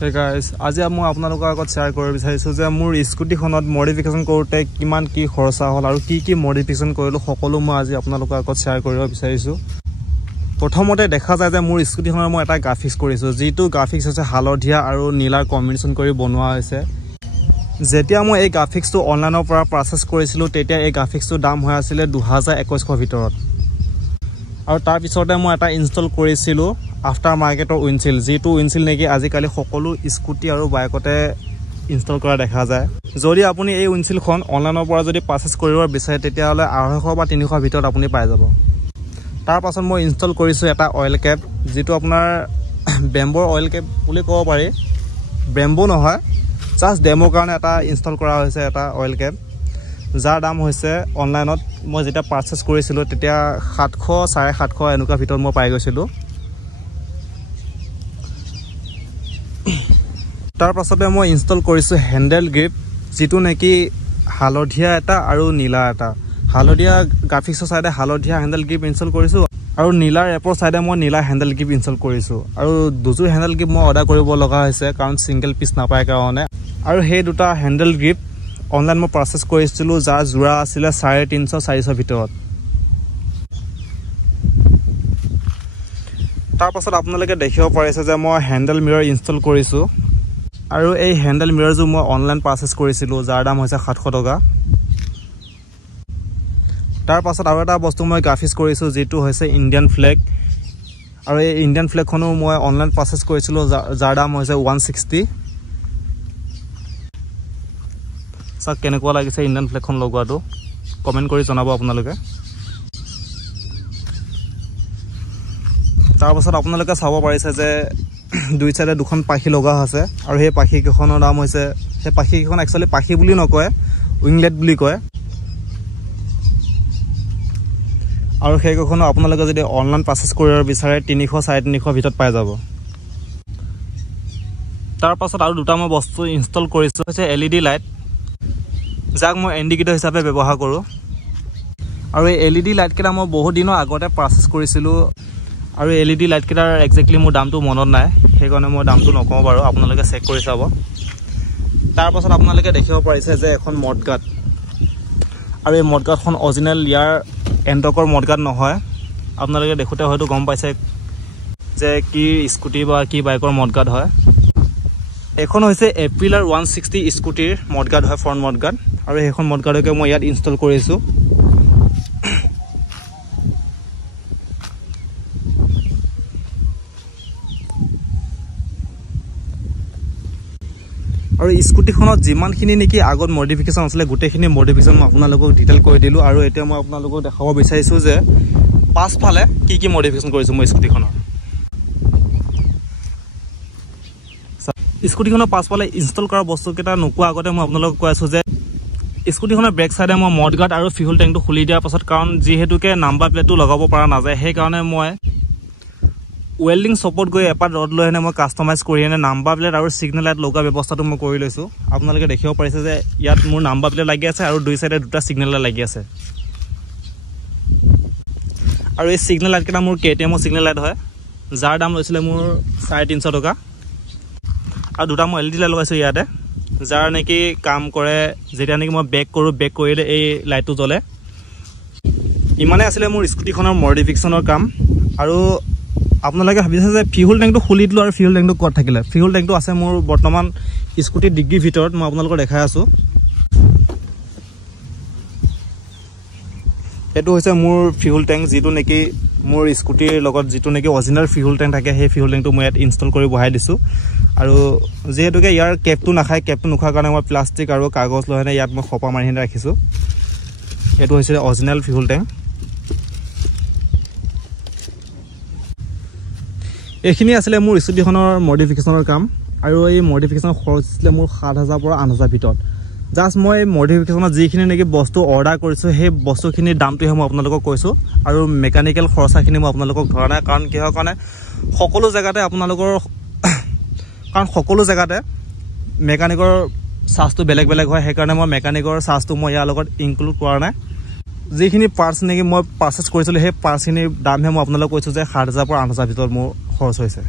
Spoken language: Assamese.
Hey guys, আজি মই আপোনালোকৰ আগত শেয়াৰ কৰিব বিচাৰিছো যে মোৰ স্কুটিখনত মডিফিকেশন কৰোতে কিমান কি খৰচা হ'ল আৰু কি মডিফিকেশন কৰিলো সকলো মই আজি আপোনালোকৰ আগত শেয়াৰ কৰিব বিচাৰিছো। প্ৰথমতে দেখা যায় যে মোৰ স্কুটিখনৰ মই এটা গ্ৰাফিক্স কৰিছো যেটো গ্ৰাফিক্স হৈছে হালধীয়া আৰু নীলাৰ কম্বিনেশন কৰি বনোৱা হৈছে। যেতিয়া মই এই গ্ৰাফিক্সটো অনলাইনৰ পৰা পাৰচেজ কৰিছিলো তেতিয়া এই গ্ৰাফিক্সটো দাম হৈ আছিল 2200 ভিতৰত। আৰু তাৰ পিছতে মই এটা ইনষ্টল কৰিছিলো আফটাৰ মাৰ্কেটৰ উইনচিল যেটো উইনচিল নেকি আজিকালি সকলো স্কুটি আৰু বাইকতে ইনষ্টল কৰা দেখা যায়। যদি আপুনি এই উইনচিলখন অনলাইনৰ পৰা যদি পাৰচেজ কৰিব বিচাৰে তেতিয়া হলে 250 বা 300 ভিতৰত আপুনি পাই যাব। তাৰ পাছত মই ইনষ্টল কৰিছো এটা অইল কেপ যেটো আপোনাৰ বেম্বৰ অইল কেপ বুলি ক'ব পাৰি। বেম্বো নহয়, জাস্ট ডেমোৰ কাৰণে এটা ইনষ্টল কৰা হৈছে এটা অইল কেপ যাৰ দাম হৈছে অনলাইনত মই যেতিয়া পাৰচেজ কৰিছিলো তেতিয়া 700 750 এনেকুৱা ভিতৰত মই পাই গৈছিলো। তাৰ পাছতে মই ইনষ্টল কৰিছো হ্যান্ডেল গ্ৰিপ যেটো নেকি হালধীয়া এটা আৰু নীলা এটা। হালধীয়া গ্ৰাফিক্সৰ সাইডে হালধীয়া হ্যান্ডেল গ্ৰিপ ইনষ্টল কৰিছো আৰু নীলাৰ এপৰ সাইডে মই নীলা হ্যান্ডেল গ্ৰিপ ইনষ্টল কৰিছো। আৰু দুজোৰ হ্যান্ডেল গ্ৰিপ মই অৰ্ডাৰ কৰিব লগা হৈছে কাৰণ সিঙ্গেল পিস নাপায় কাৰণে। আৰু সেই দুটা হ্যান্ডেল গ্ৰিপ অনলাইন মই পাৰচেজ কৰিছিলো যাৰ জোৰা আছিল 350 400 ভিতৰত। তাৰ পাছত আপোনালোকে দেখিব পাৰিছে যে মই হ্যান্ডেল মিৰৰ ইনষ্টল কৰিছো আৰু এই হ্যান্ডেল মিৰৰটো মই অনলাইন পাৰচেজ কৰিছিলো যাৰ দাম হৈছে 700 টকা। তাৰ পাছত আৰু এটা বস্তু মই গ্ৰাফিক্স কৰিছো যেটো হৈছে ইণ্ডিয়ান ফ্লেগ আৰু এই ইণ্ডিয়ান ফ্লেগখনো মই অনলাইন পাৰচেজ কৰিছিলো যাৰ দাম হৈছে 160। সব কেনেকুৱা লাগিছে ইণ্ডিয়ান ফ্লেগখন লগোৱাটো কমেন্ট কৰি জনাব আপোনালোকে। তাৰ পাছত আপোনালোকে চাব পাৰিছে যে দুই সাইডে দুখন পাখি লগা আছে আৰু সেই পাখি কেখনৰ নাম হৈছে সেই পাখি কেখন একচুয়ালি পাখি বুলি নকয় উইংলেট বুলি কয়। আৰু সেই কেখনো আপোনালোকে যদি অনলাইন পাৰচেজ কৰিব বিচাৰে 300 350 ভিতৰত পাই যাব। তাৰ পাছত আৰু দুটা মই বস্তু ইনষ্টল কৰিছো হৈছে LED লাইট যাক মই ইন্ডিকেটৰ হিচাপে ব্যৱহাৰ কৰো। আৰু এই LED লাইট কেটা মই বহুত দিনৰ আগতে পাৰচেজ কৰিছিলো আৰু LED লাইট কেটাৰ এক্স্যাক্টলি মোৰ দামটো মনত নাই সেইকাৰণে মই দামটো নকওঁ বাৰু আপোনালোকে চেক কৰি চাব। তাৰ পাছত আপোনালোকে দেখিব পাৰিছে যে এখন মডগাৰ্ড আৰু এই মডগাৰ্ডখন অৰিজিনাল ইয়াৰ এন্টকৰ মডগাৰ্ড নহয়। আপোনালোকে দেখোতে হয়তো গম পাইছে যে কি স্কুটি বা কি বাইকৰ মডগাৰ্ড হয়। এখন হৈছে এপ্ৰিলাৰ 160 স্কুটিৰ মডগাৰ্ড হয় ফ্ৰন্ট মডগাৰ্ড আৰু এইখন মডগাৰ্ডকে মই ইয়াত ইনষ্টল কৰিছো। আৰু স্কুটিখনত যিমানখিনি নেকি আগত মডিফিকেশন আছিল গোটেইখিনি মডিফিকেশন মই আপোনালোকক ডিটেইল কৰি দিলো আৰু এতিয়া মই আপোনালোকক দেখাব বিচাৰিছো যে পাছফালে কি মডিফিকেশন কৰিছো মই স্কুটিখনৰ। স্কুটিখনৰ পাছফালে ইনষ্টল কৰা বস্তু কেটা নোকোৱা আগতে মই আপোনালোকক কৈ আছো যে স্কুটিখনৰ ব্ৰেক সাইডে মই মডগাৰ্ড আৰু ফিউল ট্যাঙ্কটো খুলি দিয়াৰ পাছত কাৰণ যিহেতুকে নাম্বাৰ প্লেটটো লগাব পৰা নাযায় সেই কাৰণে মই ওয়েল্ডিং শপত গৈ এপাত ৰড লৈ এনে মই কাস্টমাইজ কৰি এনে নাম্বাৰ প্লেট আৰু সিগনেল লাইট লগা ব্যৱস্থাটো মই কৰি লৈছো। আপোনালোকে দেখিব পাৰিছে যে ইয়াত মোৰ নাম্বাৰ প্লেট লাগি আছে আৰু দুই সাইডে দুটা সিগনেল লাইট লাগি আছে। আৰু এই সিগনেল লাইট কেটা মোৰ KTM সিগনেল লাইট হয় যাৰ দাম লৈছিল মোৰ 350 টকা। আৰু দুটা মই LED লাইট লগাইছো ইয়াতে যাৰ নেকি কাম কৰে যেতিয়া নেকি মই বেক কৰিলে এই লাইটটো জ্বলে। ইমানে আছিল মোৰ স্কুটিখনৰ মডিফিকেশনৰ কাম। আৰু আপোনালোকে ভাবিছে যে ফিউল ট্যাঙ্কটো খুলি দিলো আৰু ফিউল ট্যাঙ্কটো ক'ত থাকিলে। ফিউল ট্যাঙ্কটো আছে মোৰ বৰ্তমান স্কুটি ডিগ্ৰী ভিতৰত মই আপোনালোকক দেখাই আছো। এটো হৈছে মোৰ ফিউল ট্যাঙ্ক যেটো নেকি মোৰ স্কুটিৰ লগত যেটো নেকি অৰিজিনাল ফিউল ট্যাঙ্ক থাকে সেই ফিউল ট্যাঙ্কটো মই ইয়াত ইনষ্টল কৰি বহাই দিছো। আৰু যেহেতুকে ইয়াৰ কেপটো নাখায় কেপটো নোখোৱাৰ কাৰণে মই প্লাষ্টিক আৰু কাগজ লৈ ইয়াত মই খপা মাৰি ৰাখিছো। এটো হৈছে অৰিজিনাল ফিউল ট্যাঙ্ক। এইখিনি আছিল মোৰ স্কুটিখনৰ মডিফিকেশনৰ কাম আৰু এই মডিফিকেশনৰ খৰচ আছিল মোৰ 7000 পৰা 8000 ভিতৰত। জাস্ট মই মডিফিকেশনত যিখিনি নেকি বস্তু অৰ্ডাৰ কৰিছো সেই বস্তুখিনিৰ দামটোহে মই আপোনালোকক কৈছো আৰু মেকানিক্যাল খৰচাখিনি মই আপোনালোকক ধৰা নাই কাৰণ কিহৰ কাৰণে সকলো জায়গাতে মেকানিকৰ চাৰ্জটো বেলেগ হয় সেইকাৰণে মই মেকানিকৰ চাৰ্জটো মই ইয়াৰ লগত ইনক্লুড কৰা নাই। যিখিনি পাৰ্টস নেকি মই পাৰচেজ কৰিছিলো সেই পাৰ্টসখিনিৰ দামহে মই আপোনালোকক কৈছো যে 7000 পৰা 8000 ভিতৰত মোৰ খৰচ হৈছে।